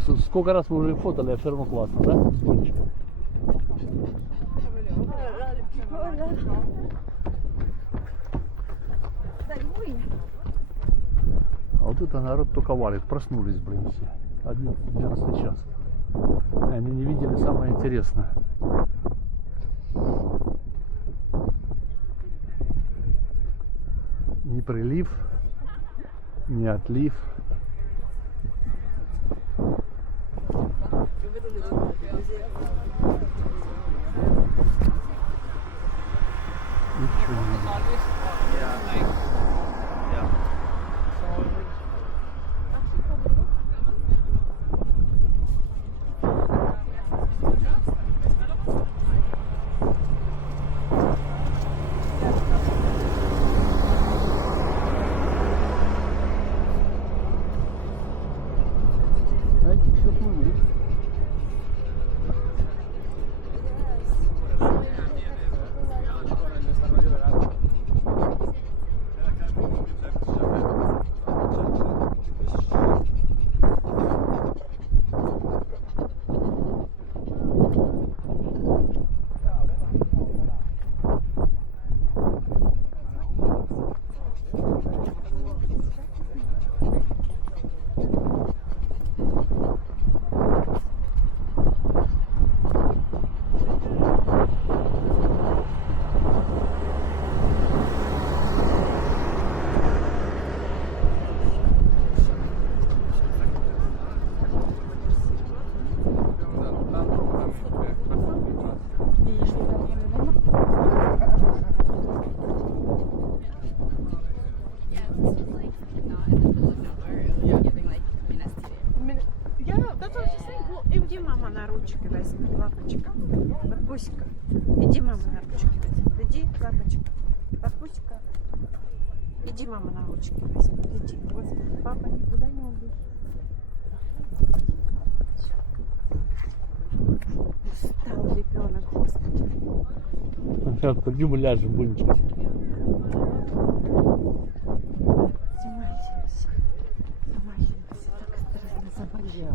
Сколько раз вы уже фотали, а все равно классно, да? Бонечка? А вот это народ только валит. Проснулись, блин, все. 11 час. Они не видели самое интересное. Ни прилив, ни отлив. Ничего не видно. Знаете, все плывут. Иди, мама, на ручки возьми, лапочка. Папуська. Иди, мама, на ручки возьми. Иди, лапочка. Папуська. Иди, мама, на ручки возьми. Иди. Господи, папа никуда не убежит. Устал ребенок, господи. Сейчас пойдем ляжем, Бонечка. Замолись. Замолись. Так страшно заболел.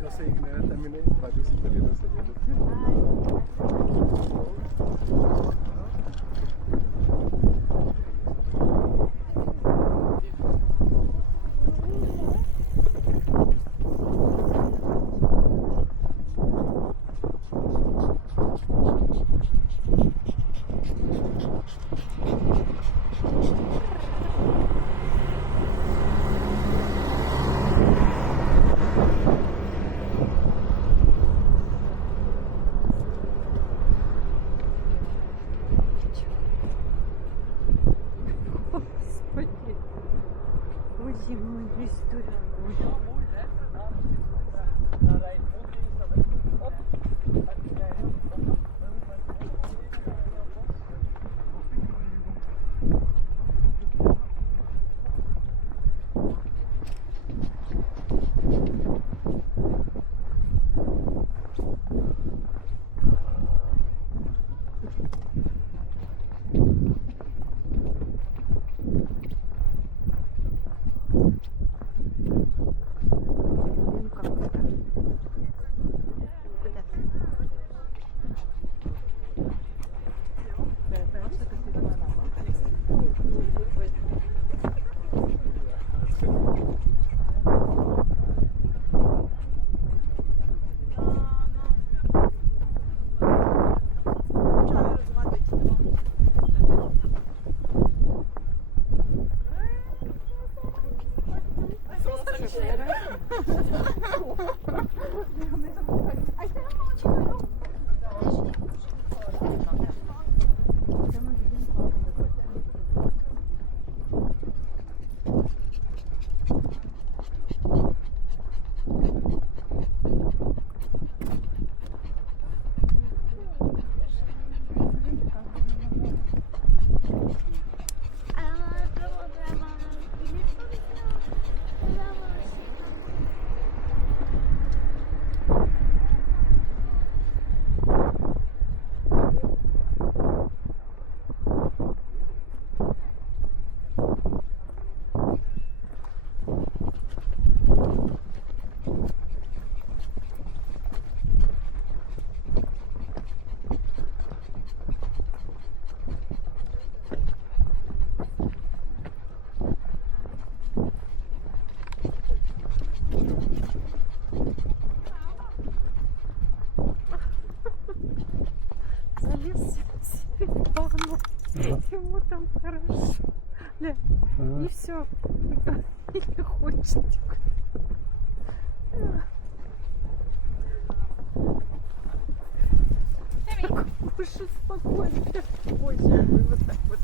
Eu sei que ela também não vai se poder não sei. Боже мой, весь дорогой. И все. Не хочет. Кушай спокойно. Ой, вот так вот.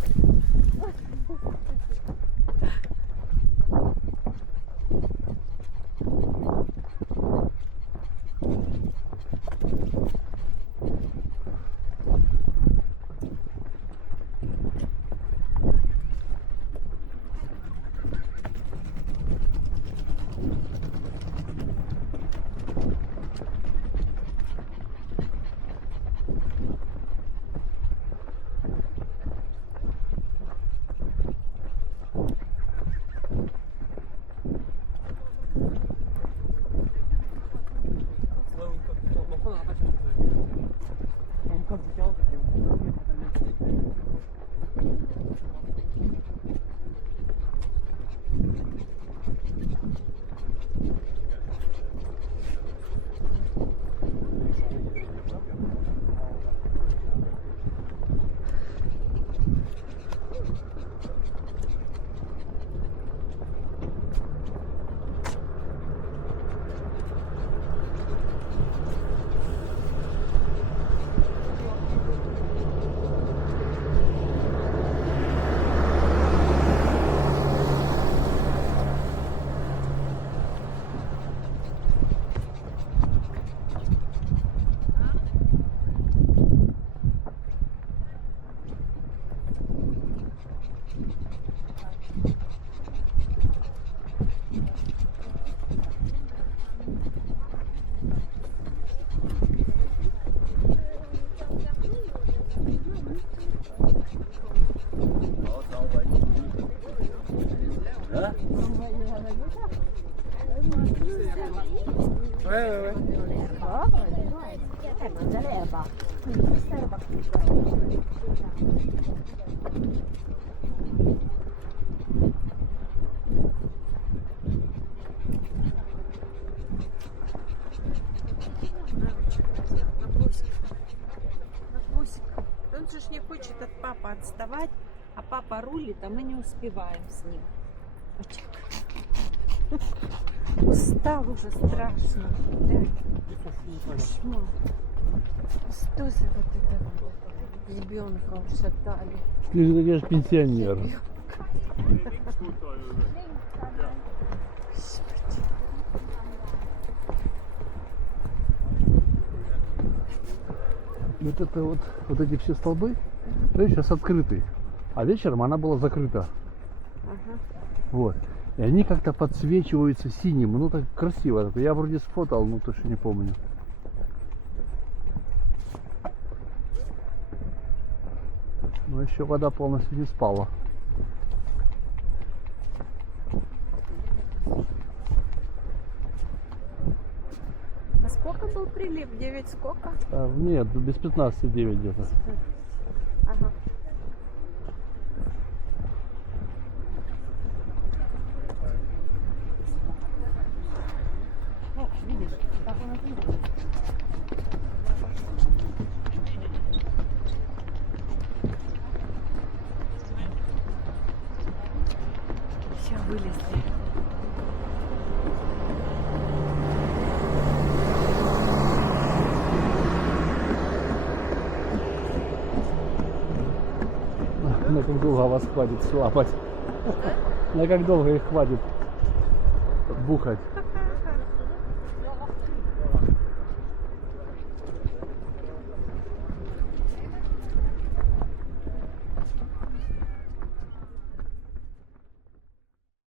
Ouais. Mangia l'erba. На пусик. Он же ж не хочет от папы отставать, а папа рулит, а мы не успеваем с ним. Вот так. Устал уже страшно. Да. Кошмар. Что за вот это ребенка ушатали? Ты же такой пенсионер. Господи. Вот это вот эти все столбы, сейчас открыты. А вечером она была закрыта. Ага. Вот. И они как-то подсвечиваются синим. Ну так красиво. Я вроде сфотал, но точно не помню. Но еще вода полностью не спала. А сколько был прилив? 9 сколько? Нет, без 15,9 где-то. Ага. Все, вылезли. На как долго вас хватит слапать? На как долго их хватит бухать?